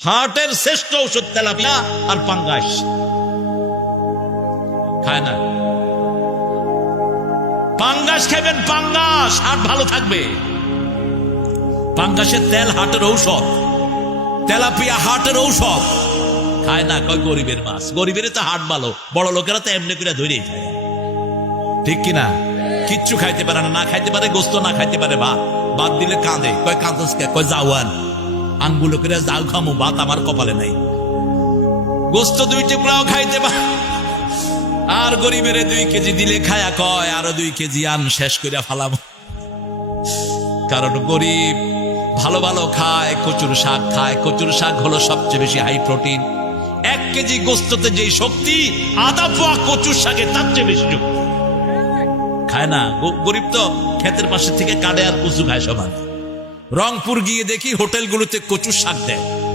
হার্টের শ্রেষ্ঠ ঔষধ তেলাপিয়া আর পাঙ্গাস। খায় না? পাঙ্গাস খাবেন, পাঙ্গাস, হার্ট ভালো থাকবে। পাঙ্গাসের তেল হার্টের ঔষধ, তেলাপিয়া হার্টের ঔষধ। খায় না, কয় গরিবের মাছ। গরিবের তো হার্ট ভালো, বড় লোকেরা তো এমনি করে ধরেই খায়। ঠিক কিনা? কিচ্ছু খাইতে পারে না, না খাইতে পারে গোস্ত, না খাইতে পারে ভাত। ভাত দিলে কাঁদে, কয় কাঁদস কে? কয় যাওয়ান আঙ্গুলো করে যাও খামু, ভাত আমার কপালে নাই। গোস্ত 2 টুকরাও খাইতে পারে। আর গরিবের 2 কেজি দিলে খায়া কয় আরো 2 কেজি আন, শেষ করে ফালাবো। কারণ গরিব ভালো ভালো খায়, কচুর শাক খায়। কচুর শাক হলো সবচেয়ে বেশি হাই প্রোটিন। 1 কেজি গোস্ততে যে শক্তি, আধা পোয়া কচুর শাকে তার চেয়ে বেশি শক্তি। খায় না গরিব, তো ক্ষেতের পাশে থেকে কাটে আর কচু খায় সবাই। রংপুর গিয়ে দেখি হোটেলগুলোতে কচুর শাক দেয়।